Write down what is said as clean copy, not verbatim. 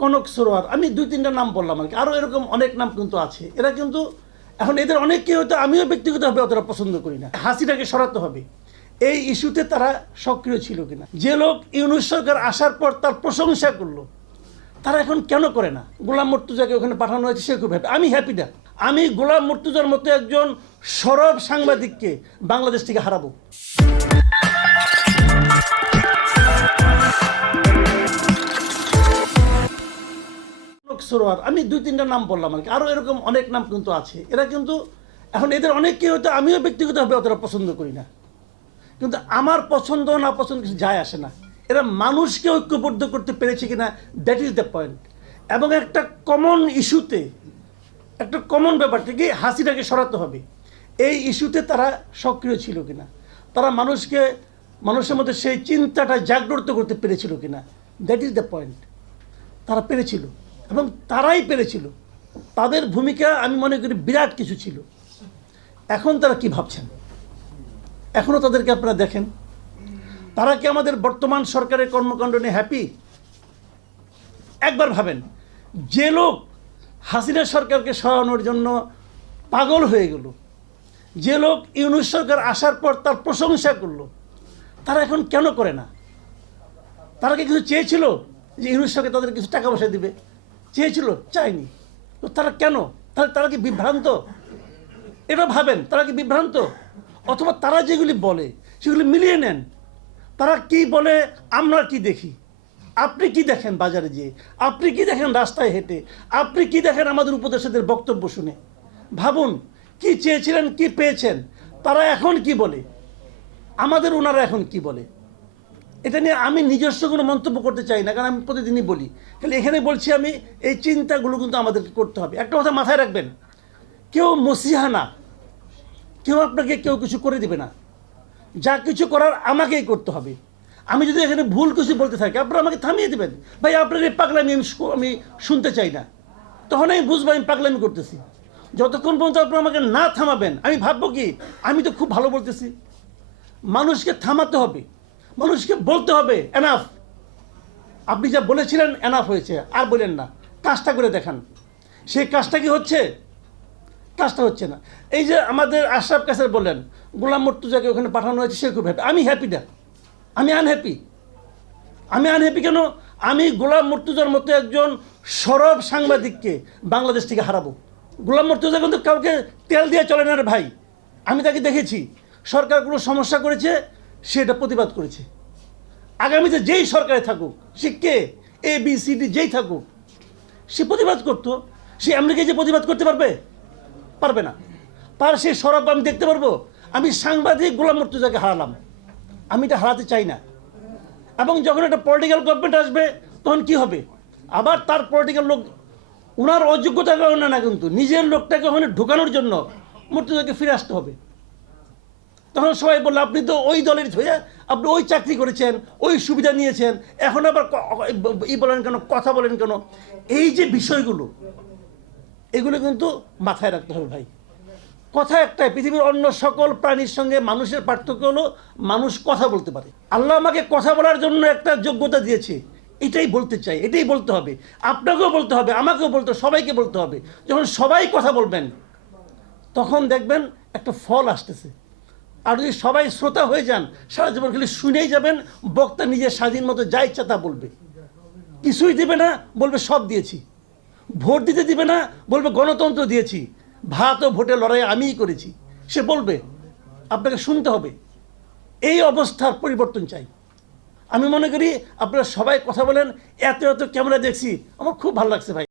কনক সরোয়ার, আমি দুই তিনটা নাম বললাম আর কি, আরও এরকম অনেক নাম কিন্তু আছে। এরা কিন্তু এখন এদের অনেককে হয়তো আমিও ব্যক্তিগতভাবে অতটা পছন্দ করি না। হাসিনাকে সরাতে হবে, এই ইস্যুতে তারা সক্রিয় ছিল কিনা। যে লোক ইউনূস সরকার আসার পর তার প্রশংসা করলো, তারা এখন কেন করে না? গোলাম মর্তুজাকে ওখানে পাঠানো হয়েছে, সে খুব হ্যাপি। আমি হ্যাপি না। আমি গোলাম মর্তুজার মতো একজন সরব সাংবাদিককে বাংলাদেশ থেকে হারাবো। সরোয়ার, আমি দুই তিনটা নাম বললাম আর কি, আরও এরকম অনেক নাম কিন্তু আছে। এরা কিন্তু এখন এদের অনেককে হয়তো আমিও ব্যক্তিগতভাবে অতটা পছন্দ করি না, কিন্তু আমার পছন্দ না পছন্দ কিছু যায় আসে না। এরা মানুষকে ঐক্যবদ্ধ করতে পেরেছে কিনা, দ্যাট ইজ দ্য পয়েন্ট। এবং একটা কমন ইস্যুতে, একটা কমন ব্যাপার থেকে হাসিনাকে সরাতে হবে, এই ইস্যুতে তারা সক্রিয় ছিল কিনা, তারা মানুষের মধ্যে সেই চিন্তাটা জাগ্রত করতে পেরেছিল কিনা, দ্যাট ইজ দ্য পয়েন্ট। তারা পেরেছিল এবং তারাই পেরেছিল। তাদের ভূমিকা আমি মনে করি বিরাট কিছু ছিল। এখন তারা কি ভাবছেন? এখনও তাদেরকে আপনারা দেখেন, তারা কি আমাদের বর্তমান সরকারের কর্মকাণ্ড নিয়ে হ্যাপি? একবার ভাবেন, যে লোক হাসিনা সরকারকে সরানোর জন্য পাগল হয়ে গেল, যে লোক ইউনূস সরকার আসার পর তার প্রশংসা করলো, তারা এখন কেন করে না? তারা কি কিছু চেয়েছিল যে ইউনূস সরকার তাদের কিছু টাকা পয়সা দিবে? চেয়েছিল? চায়নি। তো তারা কেন? তারা কি বিভ্রান্ত? এটা ভাবেন, তারা কি বিভ্রান্ত? অথবা তারা যেগুলি বলে সেগুলি মিলিয়ে নেন। তারা কি বলে, আমরা কি দেখি, আপনি কি দেখেন বাজারে যেয়ে, আপনি কি দেখেন রাস্তায় হেঁটে, আপনি কি দেখেন আমাদের উপদেষ্টাদের বক্তব্য শুনে। ভাবুন, কি চেয়েছিলেন, কি পেয়েছেন, তারা এখন কি বলে, আমাদের ওনারা এখন কি বলে। এটা নিয়ে আমি নিজস্ব কোনো মন্তব্য করতে চাই না, কারণ আমি প্রতিদিনই বলি। তাহলে এখানে বলছি আমি, এই চিন্তাগুলো কিন্তু আমাদেরকে করতে হবে। একটা কথা মাথায় রাখবেন, কেউ মসিহা না, কেউ আপনাকে কেউ কিছু করে দিবে না। যা কিছু করার আমাকেই করতে হবে। আমি যদি এখানে ভুল কিছু বলতে থাকি, আপনারা আমাকে থামিয়ে দেবেন, ভাই আপনার এই পাগলামি আমি শুনতে চাই না। তখন আমি বুঝবো আমি পাগলামি করতেছি। যতক্ষণ পর্যন্ত আপনারা আমাকে না থামাবেন, আমি ভাববো কি আমি তো খুব ভালো বলতেছি। মানুষকে থামাতে হবে, মানুষকে বলতে হবে এনাফ, আপনি যা বলেছিলেন এনাফ হয়েছে, আর বলেন না, কাজটা করে দেখান। সেই কাজটা কি হচ্ছে? কাজটা হচ্ছে না। এই যে আমাদের আশরাফ কাসের বললেন গোলাম মর্তুজাকে ওখানে পাঠানো হয়েছে, সে খুব হ্যাপি। আমি হ্যাপি না, আমি আনহ্যাপি। আমি আনহ্যাপি কেন? আমি গোলাম মর্তুজার মতো একজন সরব সাংবাদিককে বাংলাদেশ থেকে হারাবো। গোলাম মর্তুজা কিন্তু কাউকে তেল দিয়ে চলে না রে ভাই। আমি তাকে দেখেছি, সরকার কোনো সমস্যা করেছে, সেটা প্রতিবাদ করেছে। আগামীতে যেই সরকারে থাকুক, সে কে, ABCD যেই থাকুক, সে প্রতিবাদ করতো। সে আমেরিকায় যে প্রতিবাদ করতে পারবে? পারবে না। তার সেই সরব আমি দেখতে পারবো? আমি সাংবাদিক গোলাম মর্তুজাকে হারালাম, আমি এটা হারাতে চাই না। এবং যখন একটা পলিটিক্যাল গভর্নমেন্ট আসবে, তখন কি হবে? আবার তার পলিটিক্যাল লোক, ওনার অযোগ্যতার কারণে না, কিন্তু নিজের লোকটাকে ওখানে ঢুকানোর জন্য মর্তুজাকে ফিরে আসতে হবে। তখন সবাই বললো আপনি তো ওই দলের হয়ে, আপনি ওই চাকরি করেছেন, ওই সুবিধা নিয়েছেন, এখন আবার বলেন কেন, কথা বলেন কেন? এই যে বিষয়গুলো, এগুলো কিন্তু মাথায় রাখতে হবে ভাই। কথা একটাই, পৃথিবীর অন্য সকল প্রাণীর সঙ্গে মানুষের পার্থক্য হলো মানুষ কথা বলতে পারে। আল্লাহ আমাকে কথা বলার জন্য একটা যোগ্যতা দিয়েছে, এটাই বলতে চাই, এটাই বলতে হবে। আপনাকেও বলতে হবে, আমাকেও বলতে হবে, সবাইকে বলতে হবে। যখন সবাই কথা বলবেন, তখন দেখবেন একটা ফল আসতেছে। আর যদি সবাই শ্রোতা হয়ে যান, সারা জীবন খালি শুনেই যাবেন, বক্তা নিজের স্বাধীন মতো যা ইচ্ছা তা বলবে, কিছুই দিবে না, বলবে সব দিয়েছি। ভোট দিতে দিবে না, বলবে গণতন্ত্র দিয়েছি, ভাত ও ভোটে লড়াই আমিই করেছি। সে বলবে, আপনাকে শুনতে হবে। এই অবস্থার পরিবর্তন চাই। আমি মনে করি আপনারা সবাই কথা বলেন, এত ক্যামেরা দেখছি, আমার খুব ভালো লাগছে ভাই।